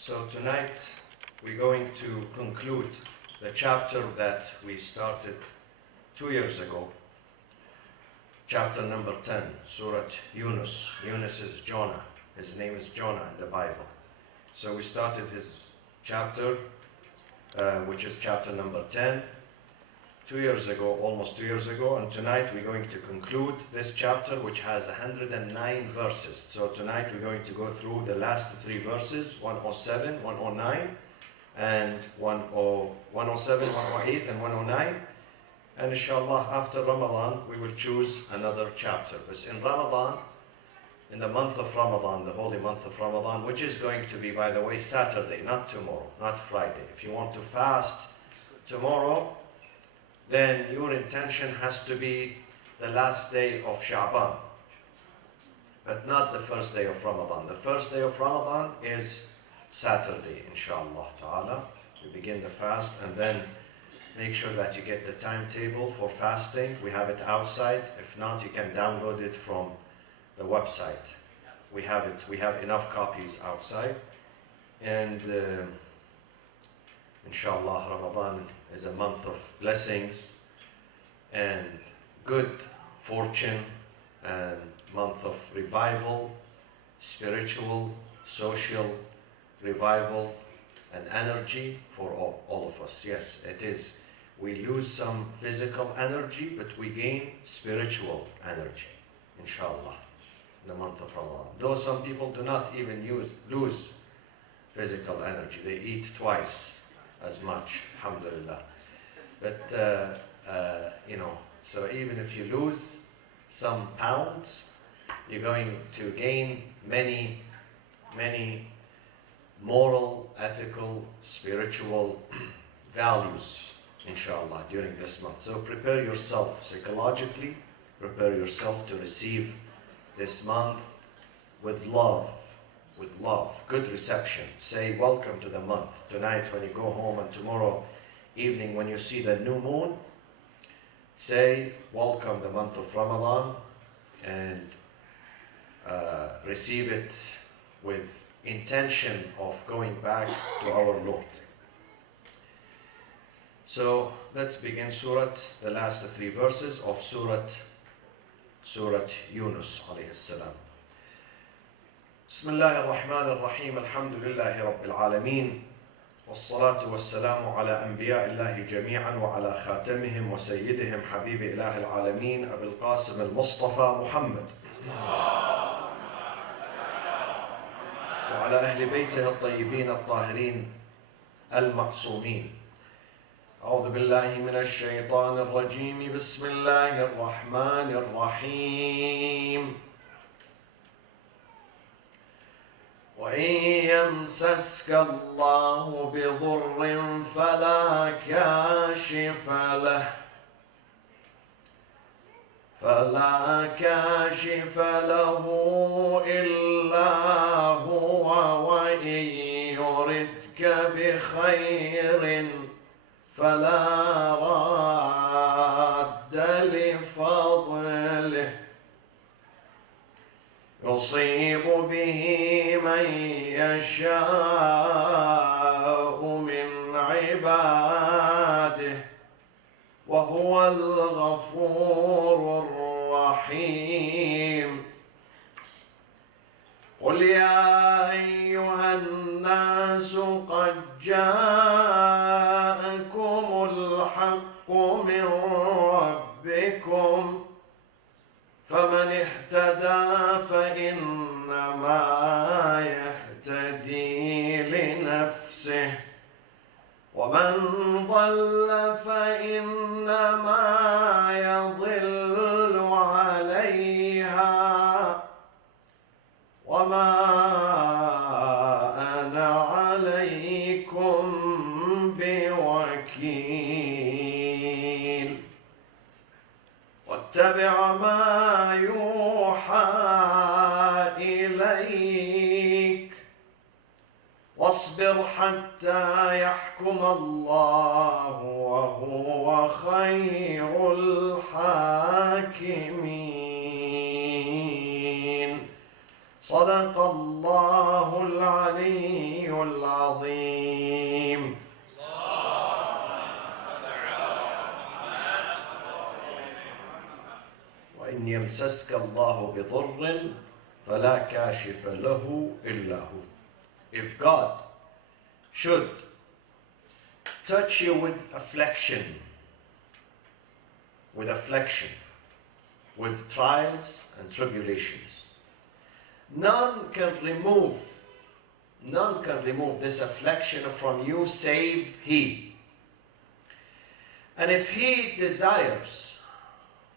So tonight we're going to conclude the chapter that we started 2 years ago. Chapter number 10, Surat Younis. Younis is Jonah. His name is Jonah in the Bible. So we started his chapter, which is chapter number 10, 2 years ago, almost 2 years ago. And tonight we're going to conclude this chapter, which has 109 verses. So tonight we're going to go through the last 3 verses, 107, 109, and 107, 108, and 109. And inshallah, after Ramadan, we will choose another chapter. But in Ramadan, in the month of Ramadan, the holy month of Ramadan, which is going to be, by the way, Saturday, not tomorrow, not Friday. If you want to fast tomorrow, then your intention has to be the last day of Sha'ban, but not the first day of Ramadan. The first day of Ramadan is Saturday, inshallah ta'ala. You begin the fast, and then make sure that you get the timetable for fasting. We have it outside. If not, you can download it from the website. We have it. We have enough copies outside. And inshallah, Ramadan is a month of blessings and good fortune, and month of revival, spiritual, social revival and energy for all of us. Yes, it is. We lose some physical energy, but we gain spiritual energy, inshallah, in the month of Ramadan. Though some people do not even lose physical energy. They eat twice as much, alhamdulillah. But, so even if you lose some pounds, you're going to gain many, many moral, ethical, spiritual values, inshallah, during this month. So prepare yourself psychologically, prepare yourself to receive this month with love, good reception. Say welcome to the month. Tonight when you go home, and tomorrow evening when you see the new moon, say welcome the month of Ramadan, and receive it with intention of going back to our Lord. So let's begin Surat, the last 3 verses of Surat Younis alayhi salam. Bismillah ar-Rahman ar-Rahim, alhamdulillahi rabbil alameen, والصلاة والسلام على أنبياء الله جميعا وعلى خاتمهم وسيدهم حبيب إله العالمين أبي القاسم المصطفى محمد وعلى أهل بيته الطيبين الطاهرين المعصومين. أعوذ بالله من الشيطان الرجيم. بسم الله الرحمن الرحيم. وإن يمسسك الله بضر فلا كاشف له إلا هو، وإن يردك بخير فلا راد لفضله يصيب به من يشاء من عباده وهو الغفور الرحيم. قل يا أيها الناس قد جاءكم الحق من ربكم، فمن اهتدى فإنما يهتدي لنفسه، ومن ضل فإنما يضل عليها، وما أنا عليكم بوكيل. واتبع ما يوحى إليك، واصبر حتى يحكم الله وهو خير الحاكمين. صدق الله العلي العظيم. يمسسك الله بضر فلا كاشف له إلا هو. If God should touch you with affliction, with trials and tribulations, none can remove this affliction from you save He. And if He desires,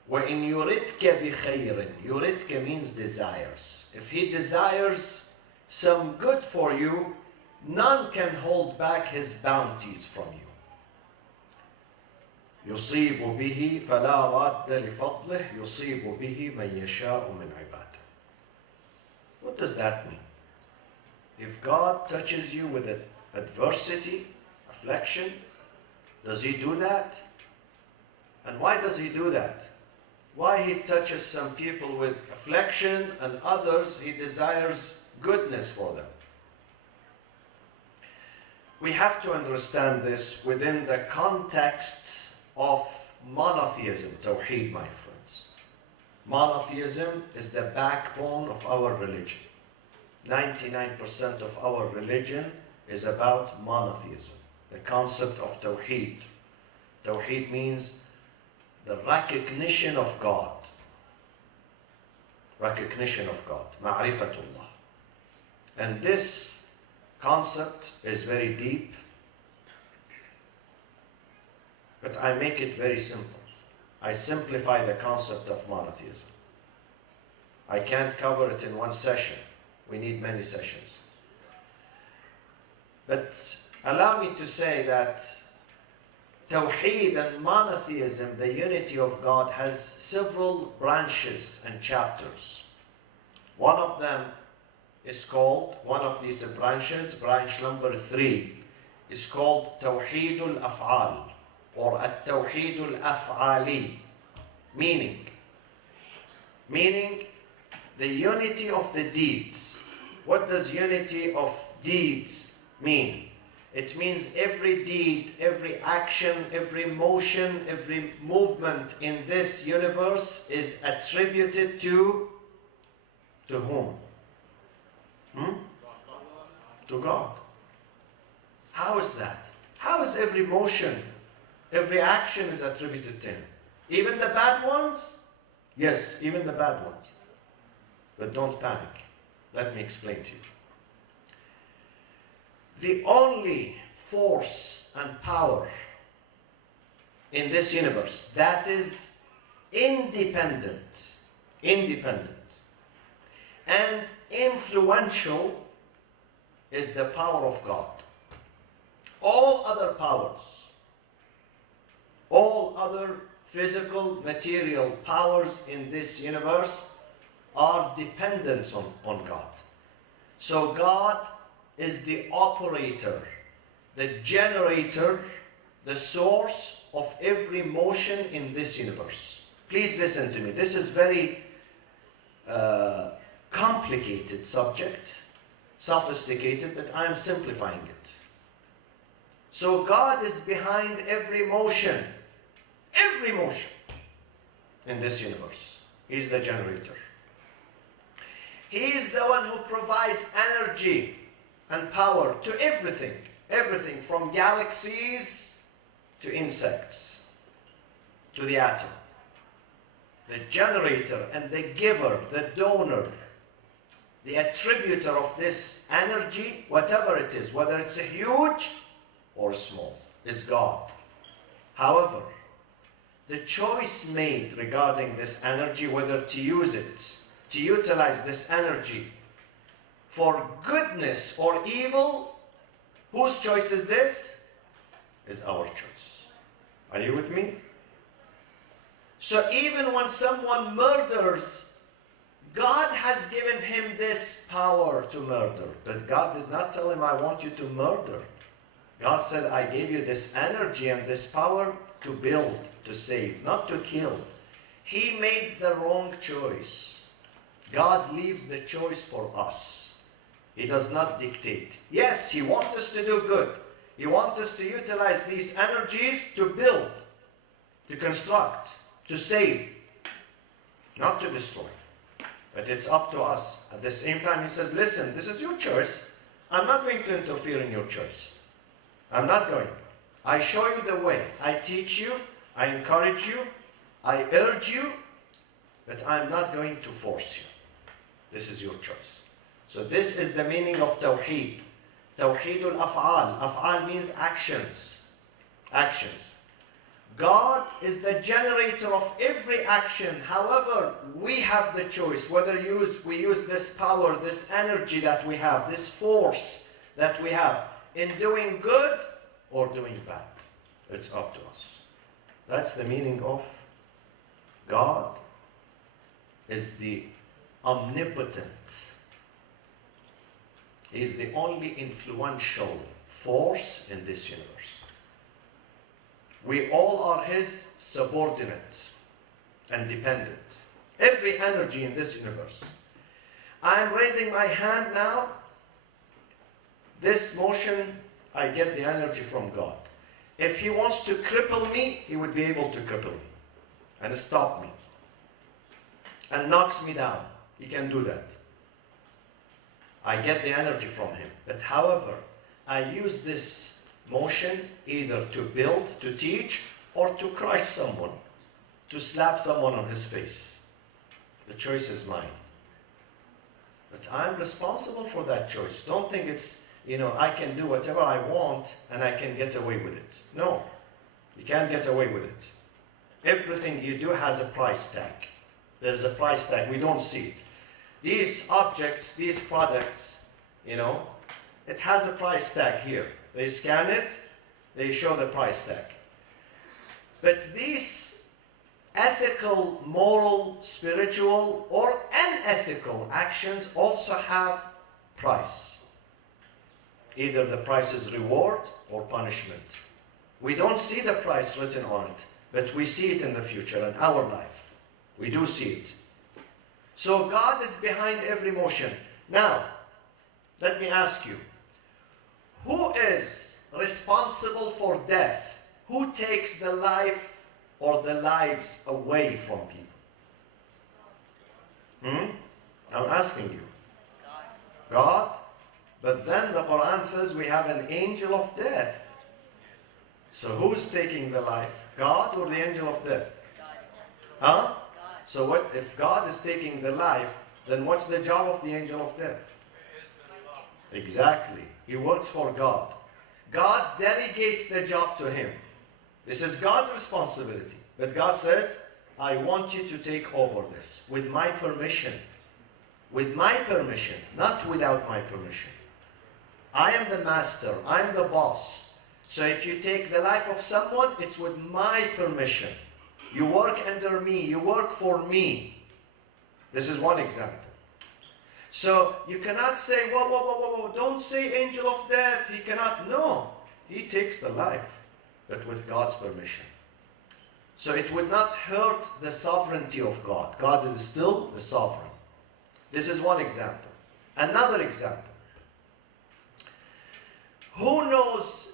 وَإِنْ يُرِدْكَ بِخَيْرٍ, yuridka means desires. If He desires some good for you, none can hold back His bounties from you. يصيب به فلا راد لفضله يصيب به من يشاء من عباده. What does that mean? If God touches you with adversity, affliction, does He do that? And why does He do that? Why He touches some people with affliction and others He desires goodness for them? We have to understand this within the context of monotheism, Tawheed, my friends. Monotheism is the backbone of our religion. 99% of our religion is about monotheism, the concept of Tawheed. Tawheed means the recognition of God. Recognition of God, Ma'rifatullah. And this concept is very deep, but I make it very simple. I simplify the concept of monotheism. I can't cover it in one session. We need many sessions. But allow me to say that Tawheed and monotheism, the unity of God, has several branches and chapters. One of them is called, one of these branches, branch number 3, is called Tawheed al-Af'al, or At-Tawheed al-Af'ali, meaning the unity of the deeds. What does unity of deeds mean? It means every deed, every action, every motion, every movement in this universe is attributed to whom? To God. How is that? How is every motion, every action is attributed to Him? Even the bad ones? Yes, even the bad ones. But don't panic. Let me explain to you. The only force and power in this universe that is independent and influential is the power of God. All other powers, all other physical, material powers in this universe are dependent on God. So God is the operator, the generator, the source of every motion in this universe. Please listen to me. This is very complicated subject, sophisticated, but I'm simplifying it. So God is behind every motion in this universe. He's the generator. He's the one who provides energy and power to everything from galaxies to insects, to the atom. The generator and the giver, the donor, the attributor of this energy, whatever it is, whether it's huge or small, is God. However, the choice made regarding this energy, whether to use it, to utilize this energy for goodness or evil, whose choice is this? Is our choice. Are you with me? So even when someone murders, God has given him this power to murder. But God did not tell him, I want you to murder. God said, I gave you this energy and this power to build, to save, not to kill. He made the wrong choice. God leaves the choice for us. He does not dictate. Yes, He wants us to do good. He wants us to utilize these energies to build, to construct, to save. not to destroy. But it's up to us. At the same time, he says, listen, this is your choice. I'm not going to interfere in your choice. I'm not going. I show you the way. I teach you. I encourage you. I urge you. But I'm not going to force you. This is your choice. So this is the meaning of Tawheed. Tawheed al-Af'al. Af'al means actions. Actions. God is the generator of every action. However, we have the choice whether we use this power, this energy that we have, this force that we have in doing good or doing bad. It's up to us. That's the meaning of God is the omnipotent. He is the only influential force in this universe. We all are his subordinates and dependent. Every energy in this universe. I am raising my hand now. This motion, I get the energy from God. If he wants to cripple me, he would be able to cripple me and stop me and knocks me down. He can do that. I get the energy from him. But however, I use this motion either to build, to teach, or to crush someone, to slap someone on his face. The choice is mine. But I'm responsible for that choice. Don't think it's, I can do whatever I want and I can get away with it. No, you can't get away with it. Everything you do has a price tag. There's a price tag. We don't see it. These objects, these products, it has a price tag here. They scan it, they show the price tag. But these ethical, moral, spiritual, or unethical actions also have price. Either the price is reward or punishment. We don't see the price written on it, but we see it in the future, in our life. We do see it. So God is behind every motion. Now, let me ask you, who is responsible for death? Who takes the life or the lives away from people? I'm asking you. God? But then the Quran says we have an angel of death. So who's taking the life? God or the angel of death? God. Huh? So what if God is taking the life, then what's the job of the angel of death? Exactly. He works for God. God delegates the job to him. This is God's responsibility. But God says, I want you to take over this with my permission. With my permission, not without my permission. I am the master. I'm the boss. So if you take the life of someone, it's with my permission. You work under me. You work for me. This is one example. So you cannot say, whoa, don't say angel of death. He cannot. No, he takes the life, but with God's permission. So it would not hurt the sovereignty of God. God is still the sovereign. This is one example. Another example. Who knows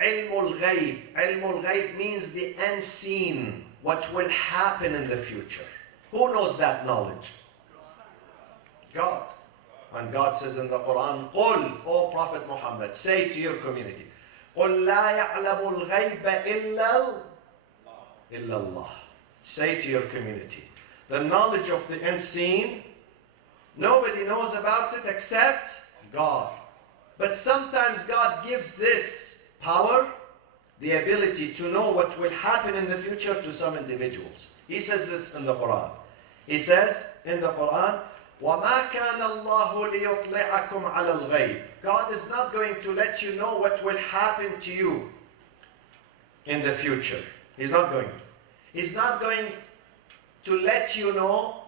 ilmul ghayb? Ilmul ghayb means the unseen, what will happen in the future. Who knows that knowledge? God. And God says in the Quran, قُلْ, O Prophet Muhammad, say to your community, قُلْ لَا يَعْلَمُ الْغَيْبَ إِلَّا اللَّهِ. Say to your community, the knowledge of the unseen, nobody knows about it except God. But sometimes God gives this power, the ability to know what will happen in the future to some individuals. He says this in the Quran. He says in the Quran, وَمَا كَانَ اللَّهُ لِيُطْلِعَكُمْ عَلَى الْغَيْبِ. God is not going to let you know what will happen to you in the future. He's not going. He's not going to let you know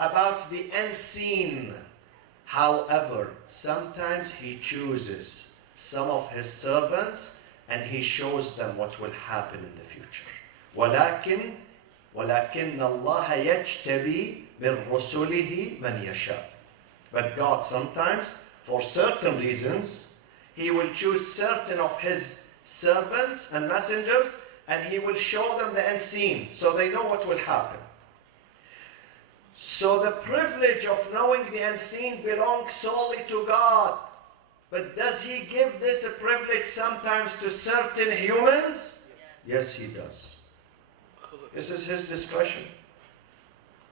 about the unseen. However, sometimes he chooses some of his servants and he shows them what will happen in the future. وَلَكِنَّ اللَّهَ يَجْتَبِي مِنْ رُسُلِهِ مَنْ يَشَاءُ. But God sometimes, for certain reasons, he will choose certain of his servants and messengers and he will show them the unseen so they know what will happen. So the privilege of knowing the unseen belongs solely to God. But does He give this privilege sometimes to certain humans? Yes, He does. This is His discretion.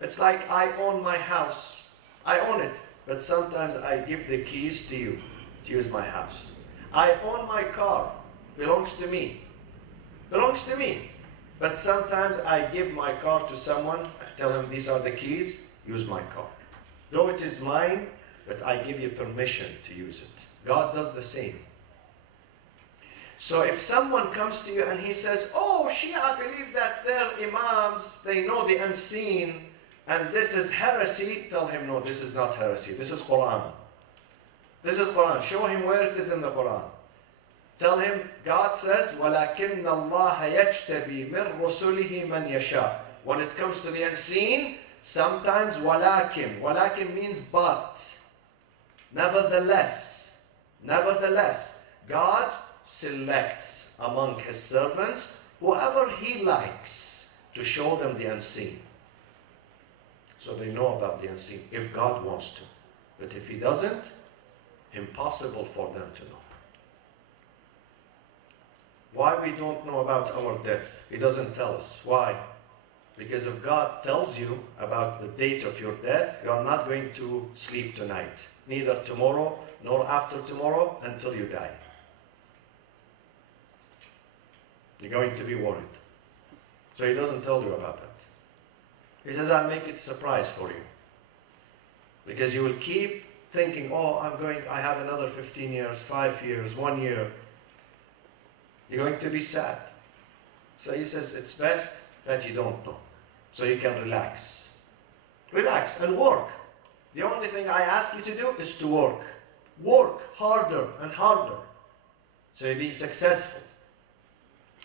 It's like I own my house. I own it. But sometimes I give the keys to you to use my house. I own my car. Belongs to me. Belongs to me. But sometimes I give my car to someone. I tell him these are the keys. Use my car. Though it is mine, but I give you permission to use it. God does the same. So if someone comes to you and he says, oh, Shia believe that their imams, they know the unseen, and this is heresy, tell him, no, this is not heresy. This is Quran. This is Quran. Show him where it is in the Quran. Tell him, God says, وَلَكِنَّ اللَّهَ يَجْتَبِي مِنْ رُسُلِهِ مَنْ يَشَاءُ. When it comes to the unseen, sometimes walakin. Walakin means but. Nevertheless, God selects among His servants whoever He likes to show them the unseen. So they know about the unseen, if God wants to. But if He doesn't, impossible for them to know. Why we don't know about our death? He doesn't tell us. Why? Because if God tells you about the date of your death, you are not going to sleep tonight. Neither tomorrow, nor after tomorrow, until you die. You're going to be worried. So He doesn't tell you about that. He says, I'll make it a surprise for you. Because you will keep thinking, oh, I have another 15 years, 5 years, 1 year. You're going to be sad. So He says, it's best that you don't know. So you can relax. Relax and work. The only thing I ask you to do is to work. Work harder and harder. So you'll be successful.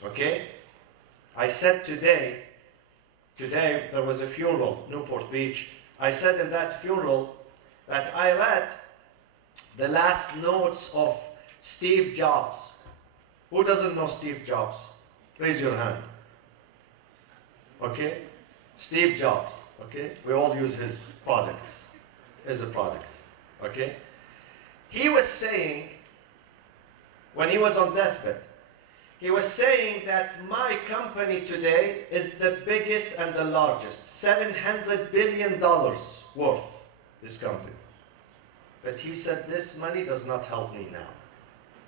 Okay? I said today there was a funeral, Newport Beach. I said in that funeral that I read the last notes of Steve Jobs. Who doesn't know Steve Jobs? Raise your hand. Okay? Steve Jobs. Okay? We all use his products. His products. Okay? He was saying, when he was on deathbed, he was saying that my company today is the biggest and the largest. $700 billion worth, this company. But he said, this money does not help me now.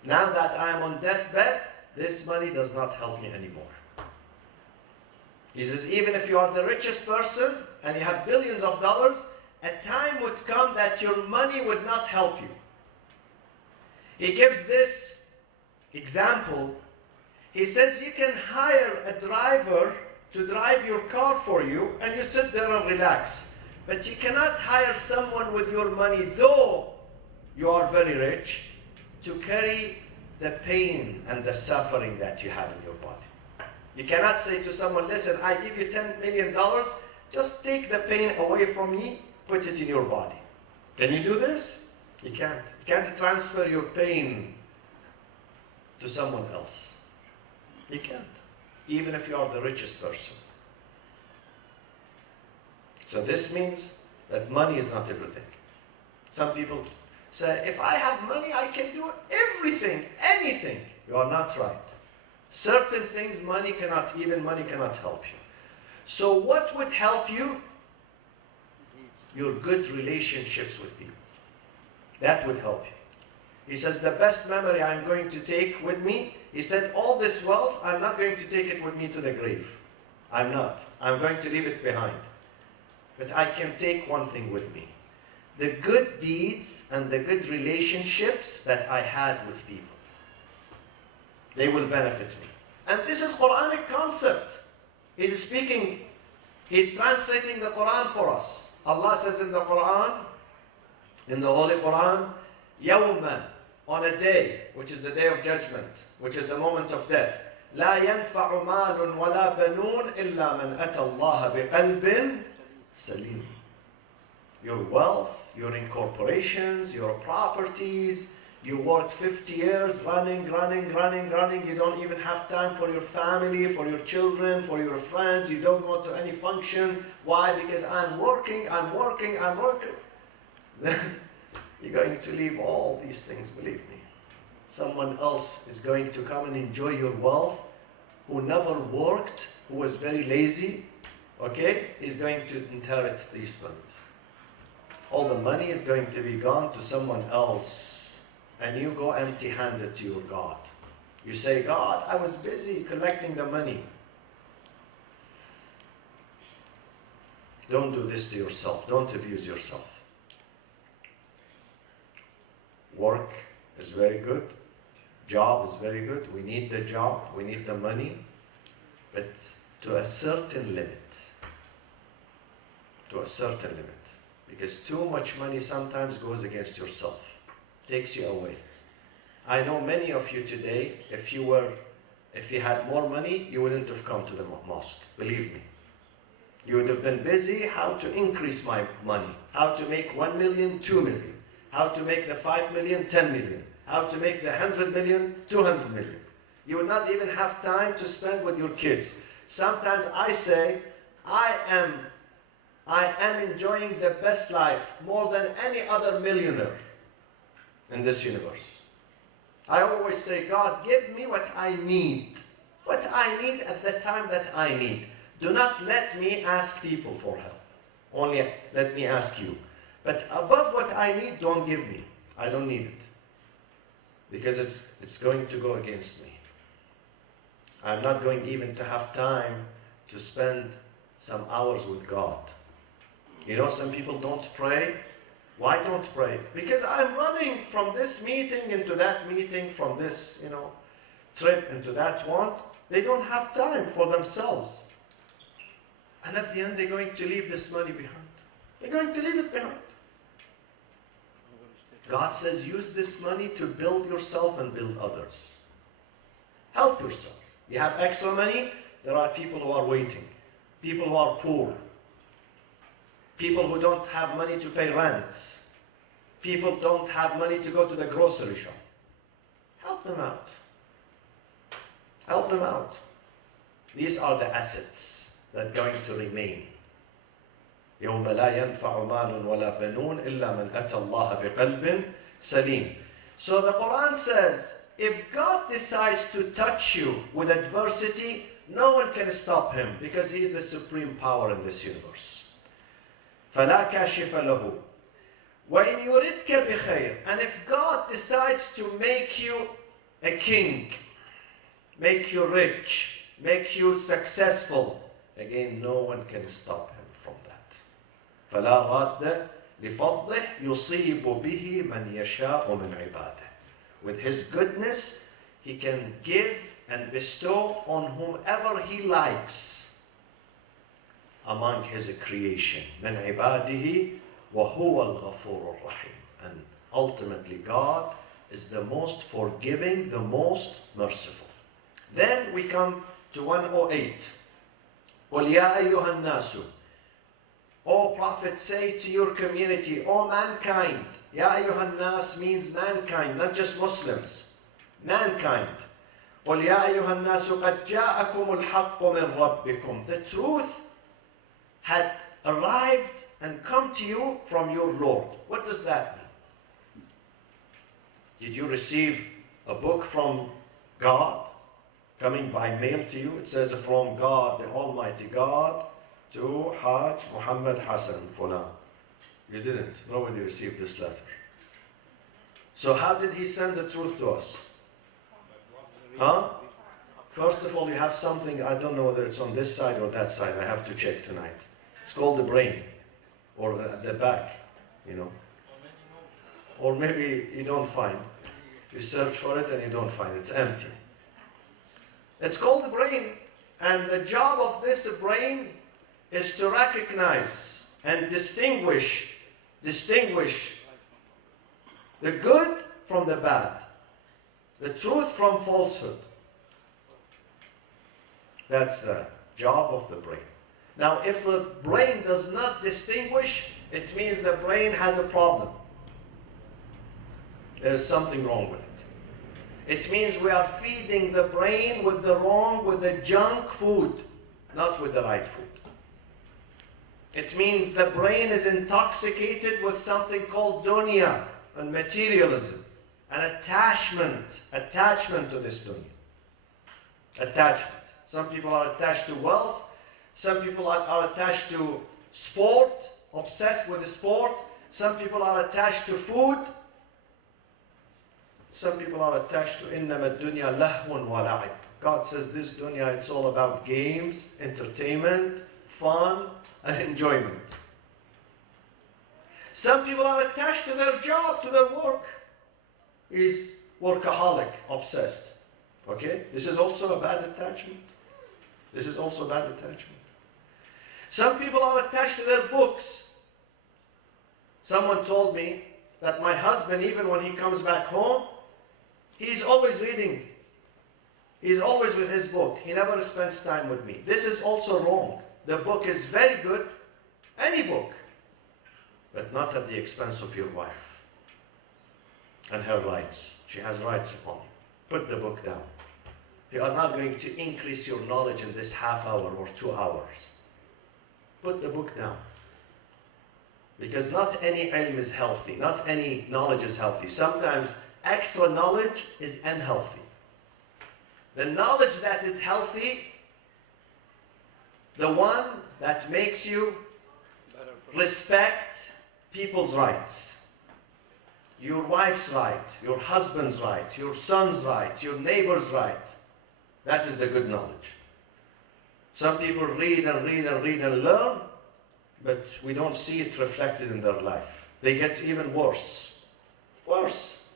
Now that I am on deathbed, this money does not help me anymore. He says, even if you are the richest person and you have billions of dollars, a time would come that your money would not help you. He gives this example. He says you can hire a driver to drive your car for you and you sit there and relax. But you cannot hire someone with your money, though you are very rich, to carry the pain and the suffering that you have in your body. You cannot say to someone, listen, I give you $10 million, just take the pain away from me, put it in your body. Can you do this? You can't. You can't transfer your pain to someone else. You can't, even if you are the richest person. So this means that money is not everything. Some people say, if I have money, I can do everything, anything. You are not right. Certain things money cannot help you. So what would help you? Your good relationships with people. That would help you. He says, the best memory I'm going to take with me, he said, all this wealth, I'm not going to take it with me to the grave. I'm not. I'm going to leave it behind. But I can take one thing with me. The good deeds and the good relationships that I had with people. They will benefit me. And this is Quranic concept. He's speaking, he's translating the Quran for us. Allah says in the Quran, in the Holy Quran, يَوْمًا, on a day, which is the day of judgment, which is the moment of death. لا ينفع مال ولا بنون إلا من أتى الله بقلب سليم. Your wealth, your incorporations, your properties, You work 50 years running. You don't even have time for your family, for your children, for your friends. You don't go to any function. Why? Because I'm working. Then you're going to leave all these things, believe me. Someone else is going to come and enjoy your wealth, who never worked, who was very lazy, okay? He's going to inherit these funds. All the money is going to be gone to someone else, and you go empty-handed to your God. You say, God, I was busy collecting the money. Don't do this to yourself. Don't abuse yourself. Work is very good. Job is very good. We need the job. We need the money. But to a certain limit. To a certain limit. Because too much money sometimes goes against yourself. Takes you away. I know many of you today, if you had more money, you wouldn't have come to the mosque. Believe me. You would have been busy how to increase my money. How to make 1 million, 2 million. How to make the 5 million, 10 million. How to make the 100 million, 200 million. You would not even have time to spend with your kids. Sometimes I say, I am enjoying the best life more than any other millionaire in this universe. I always say, God, give me what I need. What I need at the time that I need. Do not let me ask people for help. Only let me ask you. But above what I need, don't give me. I don't need it. Because it's going to go against me. I'm not going even to have time to spend some hours with God. You know, some people don't pray. Why don't pray? Because I'm running from this meeting into that meeting, from this, trip into that one. They don't have time for themselves. And at the end, they're going to leave this money behind. They're going to leave it behind. God says, use this money to build yourself and build others. Help yourself. You have extra money, there are people who are waiting. People who are poor. People who don't have money to pay rent. People don't have money to go to the grocery shop. Help them out. Help them out. These are the assets that are going to remain. يوم لا ينفع مال ولا بنون إلا من أتى الله بقلب سليم. So the Quran says, if God decides to touch you with adversity, no one can stop him because he is the supreme power in this universe. فلا كاشف له. وإن يردك بخير. And if God decides to make you a king, make you rich, make you successful, again, no one can stop him from that. فلا راد لفضله يصيب به من يشاء من عباده. With his goodness, he can give and bestow on whomever he likes among his creation. من عباده وهو الغفور الرحيم. And ultimately, God is the most forgiving, the most merciful. Then we come to 108. قُلْ يَا أَيُّهَا النَّاسُ. O Prophet, say to your community, O mankind. Ya ayyuhan nas means mankind, not just Muslims. Mankind. قُلْ يَا أَيُّهَا النَّاسُ قَدْ جَاءَكُمُ الْحَقُّ مِنْ رَبِّكُمْ. The truth had arrived and come to you from your Lord. What does that mean? Did you receive a book from God coming by mail to you? It says from God, the Almighty God, to Hajj Muhammad Hassan Fulan. You didn't. Nobody received this letter. So how did he send the truth to us? Huh? First of all, you have something, I don't know whether it's on this side or that side. I have to check tonight. It's called the brain, or the back, Or maybe you don't find. You search for it and you don't find it. It's empty. It's called the brain. And the job of this brain is to recognize and distinguish the good from the bad, the truth from falsehood. That's the job of the brain. Now, if the brain does not distinguish, it means the brain has a problem. There's something wrong with it. It means we are feeding the brain with the junk food, not with the right food. It means the brain is intoxicated with something called dunya and materialism, an attachment to this dunya. Attachment. Some people are attached to wealth. Some people are attached to sport, obsessed with the sport. Some people are attached to food. Some people are attached to إِنَّمَا الدُّنْيَا لَهْوٌ وَلَعِبٌ. God says this dunya, it's all about games, entertainment, fun, and enjoyment. Some people are attached to their job, to their work. He's workaholic, obsessed. Okay? This is also a bad attachment. This is also bad attachment. Some people are attached to their books. Someone told me that my husband, even when he comes back home, he's always reading. He's always with his book. He never spends time with me. This is also wrong. The book is very good, any book, but not at the expense of your wife and her rights. She has rights upon you. Put the book down. You are not going to increase your knowledge in this half hour or 2 hours. Put the book down. Because not any ilm is healthy. Not any knowledge is healthy. Sometimes extra knowledge is unhealthy. The knowledge that is healthy, the one that makes you respect people's rights. Your wife's right, your husband's right, your son's right, your neighbor's right. That is the good knowledge. Some people read and read and read and learn, but we don't see it reflected in their life. They get even worse. Worse.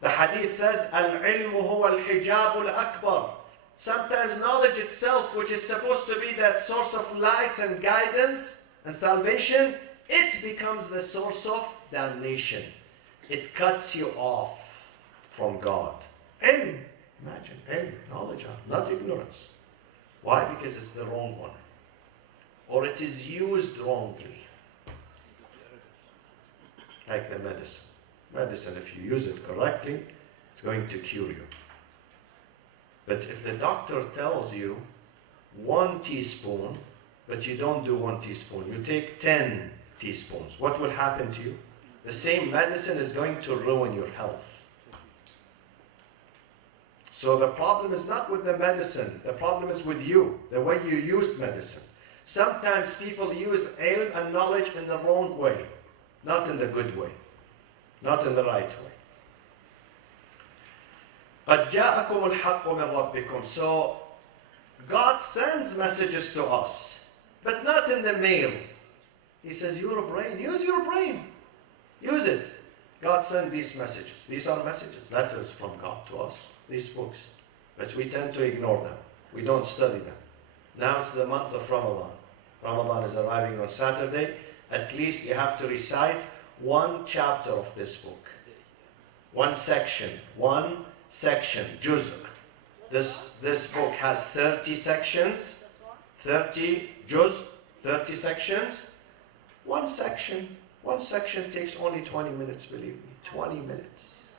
The hadith says, Al-ilmu huwa al-hijab al-akbar. Sometimes knowledge itself, which is supposed to be that source of light and guidance and salvation, it becomes the source of damnation. It cuts you off from God. Ilm, imagine, ilm, knowledge, not ignorance. Why? Because it's the wrong one. Or it is used wrongly. Like the medicine. Medicine, if you use it correctly, it's going to cure you. But if the doctor tells you 1 teaspoon, but you don't do 1 teaspoon, you take 10 teaspoons, what will happen to you? The same medicine is going to ruin your health. So the problem is not with the medicine, the problem is with you, the way you used medicine. Sometimes people use ilm and knowledge in the wrong way, not in the good way, not in the right way. قَدْ جَاءَكُمُ الْحَقُّ مِنْ رَبِّكُمْ. So God sends messages to us, but not in the mail. He says, your brain, use your brain. Use it. God sent these messages. These are messages, letters from God to us, these books. But we tend to ignore them. We don't study them. Now it's the month of Ramadan. Ramadan is arriving on Saturday. At least you have to recite 1 chapter of this book. 1 section. 1 section. Juz'. This book has 30 sections. 30 juz'. 30 sections. 1 section. 1 section takes only 20 minutes, believe me. 20 minutes.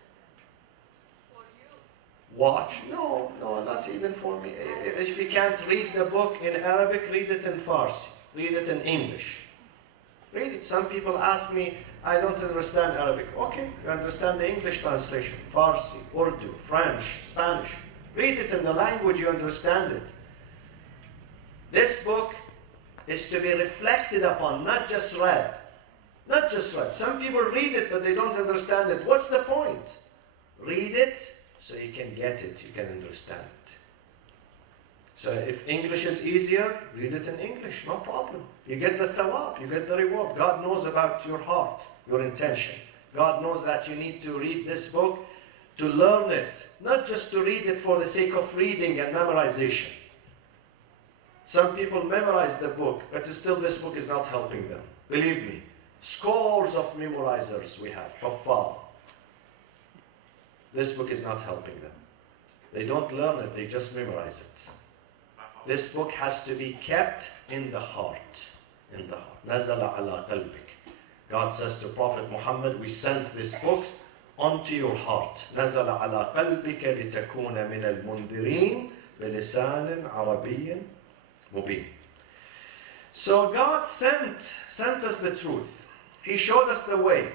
For you? Watch? No, not even for me. If you can't read the book in Arabic, read it in Farsi. Read it in English. Read it. Some people ask me, I don't understand Arabic. Okay, you understand the English translation. Farsi, Urdu, French, Spanish. Read it in the language you understand it. This book is to be reflected upon, not just read. Not just read. Some people read it, but they don't understand it. What's the point? Read it so you can get it, you can understand it. So if English is easier, read it in English, no problem. You get the thawab, you get the reward. God knows about your heart, your intention. God knows that you need to read this book to learn it, not just to read it for the sake of reading and memorization. Some people memorize the book, but still this book is not helping them. Believe me, scores of memorizers we have, Huffaz. This book is not helping them. They don't learn it, they just memorize it. This book has to be kept in the heart. In the heart. نَزَلَ عَلَىٰ قَلْبِكَ. God says to Prophet Muhammad, we sent this book onto your heart. نزل على قلبك لتكون من المنذرين بلسان عربي مبين. So God sent us the truth. He showed us the way.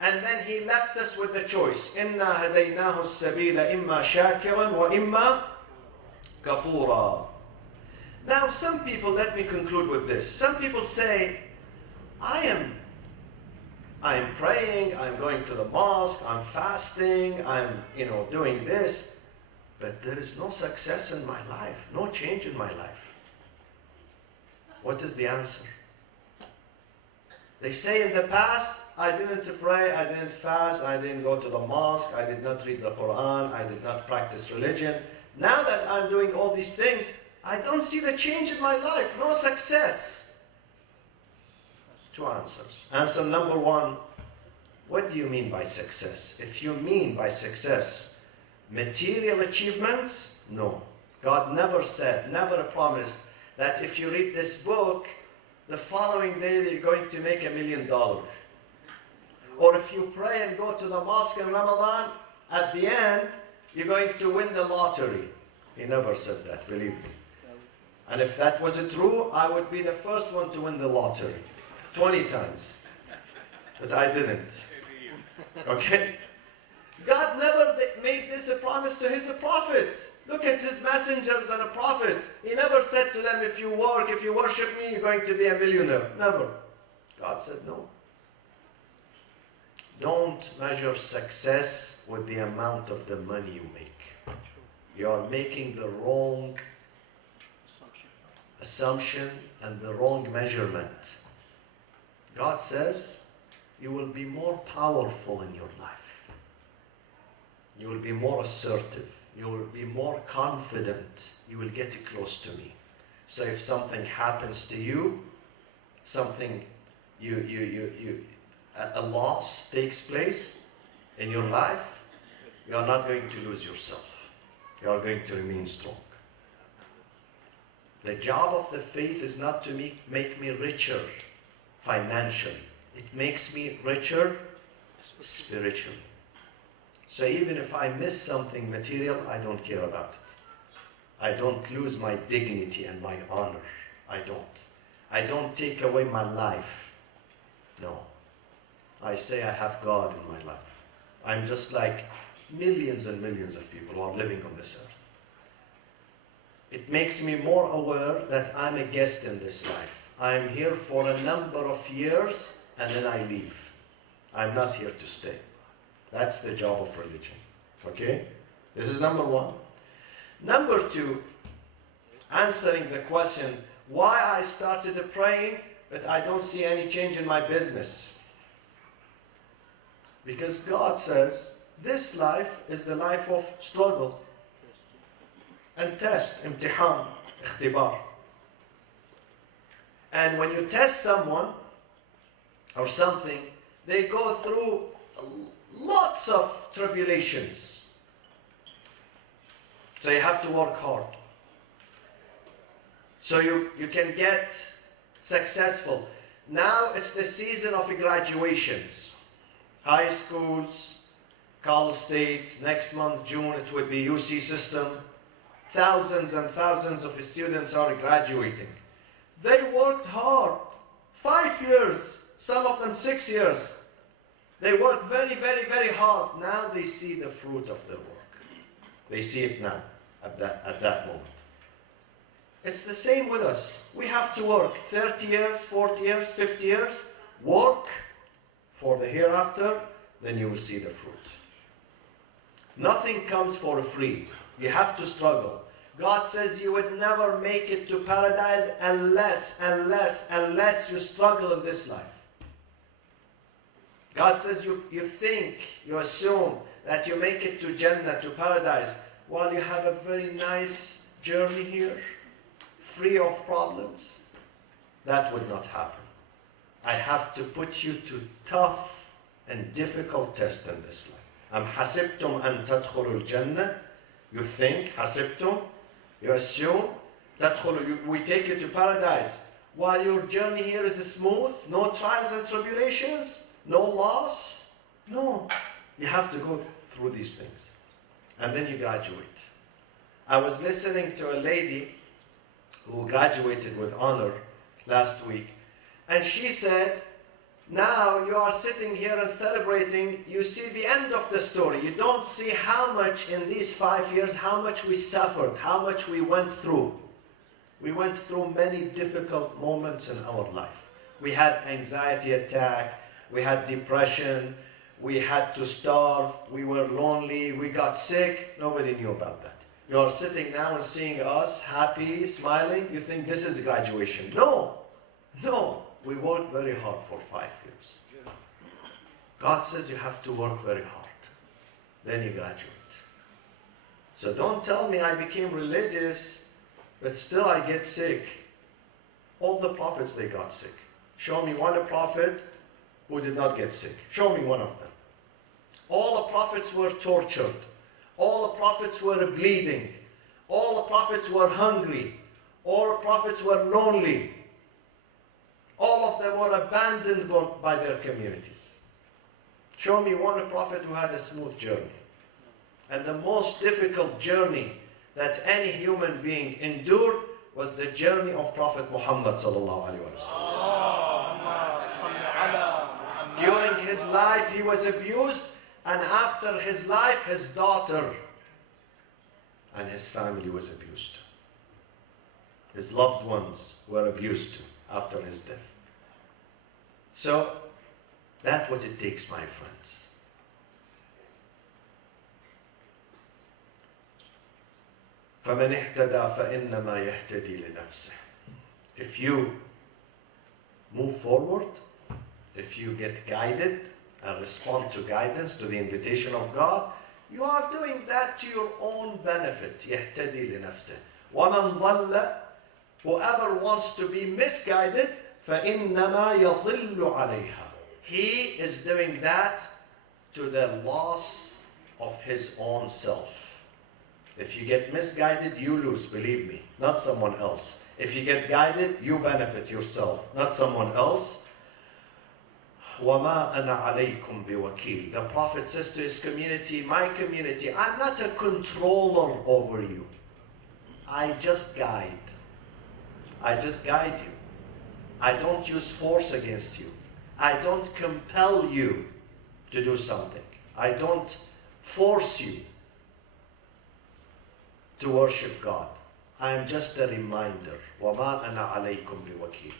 And then He left us with the choice. إِنَّا هَدَيْنَاهُ السَّبِيلَ إِمَّا شَاكِرًا وَإِمَّا كَفُورًا. Now some people, let me conclude with this. Some people say, I am praying, I'm going to the mosque, I'm fasting, I'm doing this, but there is no success in my life, no change in my life. What is the answer? They say in the past, I didn't pray, I didn't fast, I didn't go to the mosque, I did not read the Quran, I did not practice religion. Now that I'm doing all these things, I don't see the change in my life, no success. Two answers. Answer number one, what do you mean by success? If you mean by success material achievements, no. God never said, never promised that if you read this book, the following day you're going to make $1 million. Or if you pray and go to the mosque in Ramadan, at the end, you're going to win the lottery. He never said that, believe me. And if that was true, I would be the first one to win the lottery 20 times. But I didn't. Okay? God never made this a promise to His prophets. Look at His messengers and prophets. He never said to them, if you work, if you worship me, you're going to be a millionaire. Never. God said no. Don't measure success with the amount of the money you make. You are making the wrong assumption and the wrong measurement. God says you will be more powerful in your life. You will be more assertive. You will be more confident. You will get close to me. So if something happens to you, something a loss takes place in your life, you are not going to lose yourself. You are going to remain strong. The job of the faith is not to make me richer financially. It makes me richer spiritually. So even if I miss something material, I don't care about it. I don't lose my dignity and my honor. I don't. I don't take away my life. No. I say I have God in my life. I'm just like millions and millions of people who are living on this earth. It makes me more aware that I'm a guest in this life. I'm here for a number of years and then I leave. I'm not here to stay. That's the job of religion. Okay? This is number one. Number two, answering the question, why I started praying, but I don't see any change in my business. Because God says, this life is the life of struggle and test, imtihan, ikhtibar. And when you test someone or something, they go through lots of tribulations. So you have to work hard. So you can get successful. Now it's the season of graduations. High schools, college states, next month, June, it will be UC system. Thousands and thousands of students are graduating. They worked hard, 5 years, some of them 6 years. They worked very, very, very hard. Now they see the fruit of their work. They see it now, at that moment. It's the same with us. We have to work 30 years, 40 years, 50 years. Work for the hereafter, then you will see the fruit. Nothing comes for free. You have to struggle. God says you would never make it to paradise unless you struggle in this life. God says you think, you assume that you make it to Jannah, to paradise, while you have a very nice journey here, free of problems. That would not happen. I have to put you to tough and difficult tests in this life. Am hasibtum an tadkhulul jannah? You think, hasibtum, you assume, we take you to paradise. While your journey here is smooth, no trials and tribulations, no loss. No. You have to go through these things. And then you graduate. I was listening to a lady who graduated with honor last week. And she said, now you are sitting here and celebrating, you see the end of the story. You don't see how much in these 5 years, how much we suffered, how much we went through. We went through many difficult moments in our life. We had anxiety attack, we had depression, we had to starve, we were lonely, we got sick. Nobody knew about that. You are sitting now and seeing us happy, smiling. You think this is graduation. No, no. We worked very hard for 5 years. God says you have to work very hard. Then you graduate. So don't tell me I became religious, but still I get sick. All the prophets, they got sick. Show me one prophet who did not get sick. Show me one of them. All the prophets were tortured. All the prophets were bleeding. All the prophets were hungry. All the prophets were lonely. All of them were abandoned by their communities. Show me one prophet who had a smooth journey. And the most difficult journey that any human being endured was the journey of Prophet Muhammad sallallahu alaihi wasallam. During his life, he was abused, and after his life, his daughter and his family was abused. His loved ones were abused after his death. So, that's what it takes, my friends. فَمَنِ اهْتَدَى فَإِنَّمَا يَهْتَدِي لِنَفْسِهِ. If you move forward, if you get guided and respond to guidance, to the invitation of God, you are doing that to your own benefit. يَهْتَدِي لِنَفْسِهِ. وَمَنْ ضَلَّ. Whoever wants to be misguided, فَإِنَّمَا يَضِلُّ عَلَيْهَا. He is doing that to the loss of his own self. If you get misguided, you lose, believe me, not someone else. If you get guided, you benefit yourself, not someone else. وَمَا أَنَا عَلَيْكُمْ بِوَكِيلٍ. The Prophet says to his community, my community, I'm not a controller over you. I just guide. I just guide you. I don't use force against you. I don't compel you to do something. I don't force you to worship God. I am just a reminder. وَمَا أَنَا عَلَيْكُمْ بِوَكِيلٍ.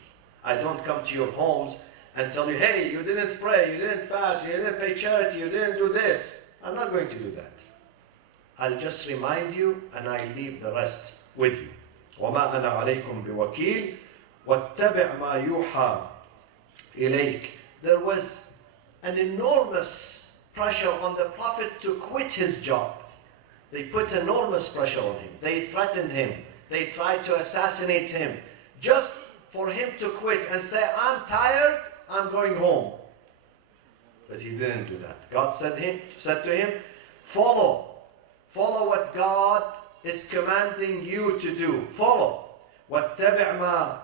I don't come to your homes and tell you, hey, you didn't pray, you didn't fast, you didn't pay charity, you didn't do this. I'm not going to do that. I'll just remind you and I leave the rest with you. وَمَا أَنَا عَلَيْكُمْ بِوَكِيلٍ وَاتَّبِعْ مَا يُوحَى إِلَيْكَ. There was an enormous pressure on the Prophet to quit his job. They put enormous pressure on him. They threatened him. They tried to assassinate him. Just for him to quit and say, I'm tired, I'm going home. But he didn't do that. God said to him, follow what God is commanding you to do. Follow. وَاتَّبِعْ مَا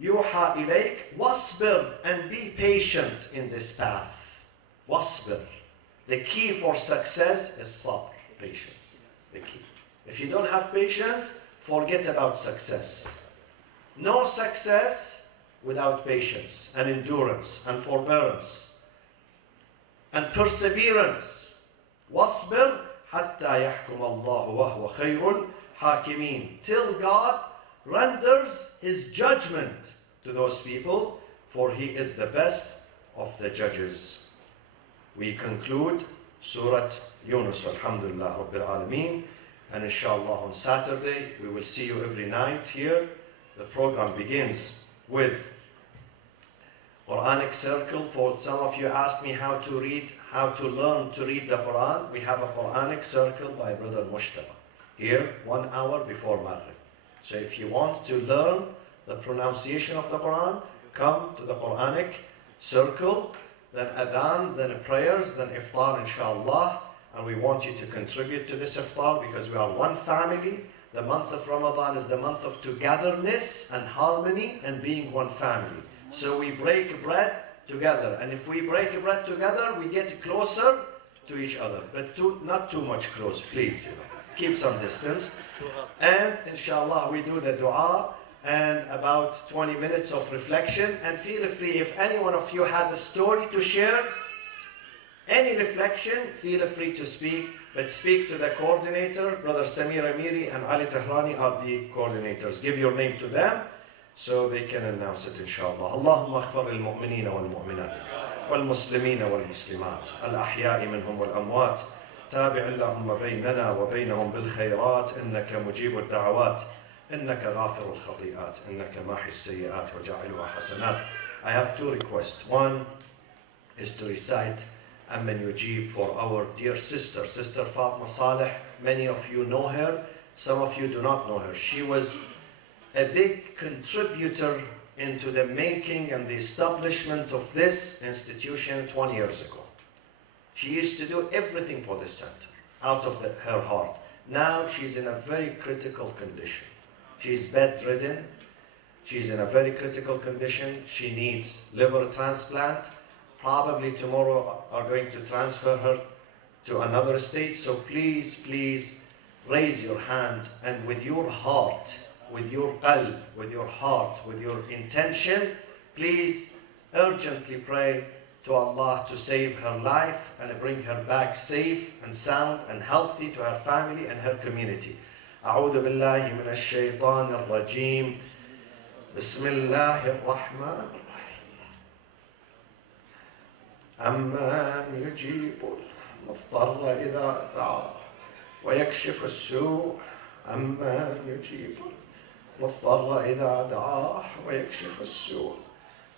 يُوحَى إِلَيْكَ وَاصْبِرْ. And be patient in this path. وَاصْبِرْ. The key for success is sabr, patience. The key. If you don't have patience, forget about success. No success without patience and endurance and forbearance and perseverance. وَاصْبِرْ حَتَّى يَحْكُمَ اللَّهُ وَهُوَ خَيْرُ الْحَاكِمِينَ. Till God renders His judgment to those people, for He is the best of the judges. We conclude Surat Younis, alhamdulillah rabbil alameen, and inshallah on Saturday we will see you every night here. The program begins with Quranic circle. For some of you asked me how to learn to read the Quran. We have a Quranic circle by Brother Moustafa here 1 hour before Maghrib. So if you want to learn the pronunciation of the Quran, come to the Quranic circle, then adhan, then prayers, then iftar inshallah. And we want you to contribute to this iftar because we are one family. The month of Ramadan is the month of togetherness and harmony and being one family. So we break bread together. And if we break bread together, we get closer to each other, but not too much close, please. Keep some distance. And inshallah, we do the dua and about 20 minutes of reflection. And feel free, if any one of you has a story to share, any reflection, feel free to speak, but speak to the coordinator. Brother Samir Amiri and Ali Tehrani are the coordinators. Give your name to them so they can announce it, inshallah. Allahumma aghfir lil-mu'minina wal-mu'minat wal-muslimina wal-muslimat al-ahya'i minhum wal-amwat تابع اللهم بيننا وبينهم بالخيرات إنك مجيب الدعوات إنك غافر الخطيئات إنك ماحي السيئات وجعلها حسنات. I have two requests. One is to recite Amman Yujib for our dear sister, Sister Fatma Saleh. Many of you know her, some of you do not know her. She was a big contributor into the making and the establishment of this institution 20 years ago. She used to do everything for this center, out of her heart. Now she's in a very critical condition. She's bedridden. She's in a very critical condition. She needs liver transplant. Probably tomorrow are going to transfer her to another state. So please, please raise your hand and with your heart, with your qalb, with your heart, with your intention, please urgently pray to Allah to save her life and bring her back safe and sound and healthy to her family and her community. أعوذ بالله من الشيطان الرجيم. بسم الله الرحمن الرحيم. أمن يجيب المضطر إذا دعاه ويكشف السوء. أمن يجيب المضطر إذا دعاه ويكشف السوء.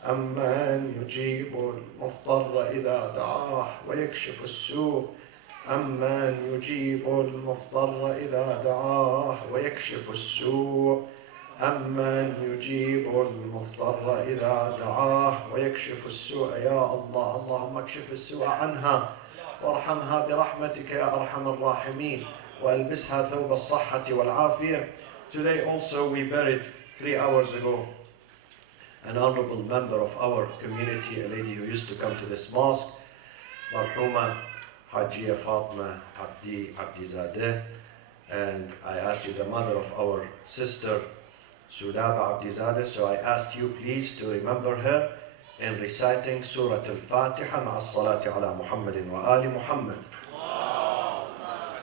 أمن يجيب المضطر إذا دعاه ويكشف السوء. أمن يجيب المضطر إذا دعاه ويكشف السوء. أمن يجيب المضطر إذا دعاه ويكشف السوء. يا الله، اللهم اكشف السوء عنها وارحمها برحمتك يا أرحم الراحمين وألبسها ثوب الصحة والعافية. Today also we buried 3 hours ago an honorable member of our community, a lady who used to come to this mosque, Marhuma Hajia Fatma Abdizadeh. And I asked you, the mother of our sister Sudaba Abdizadeh, so I asked you please to remember her in reciting Surat Al-Fatiha مع الصلاة على محمد وآل محمد.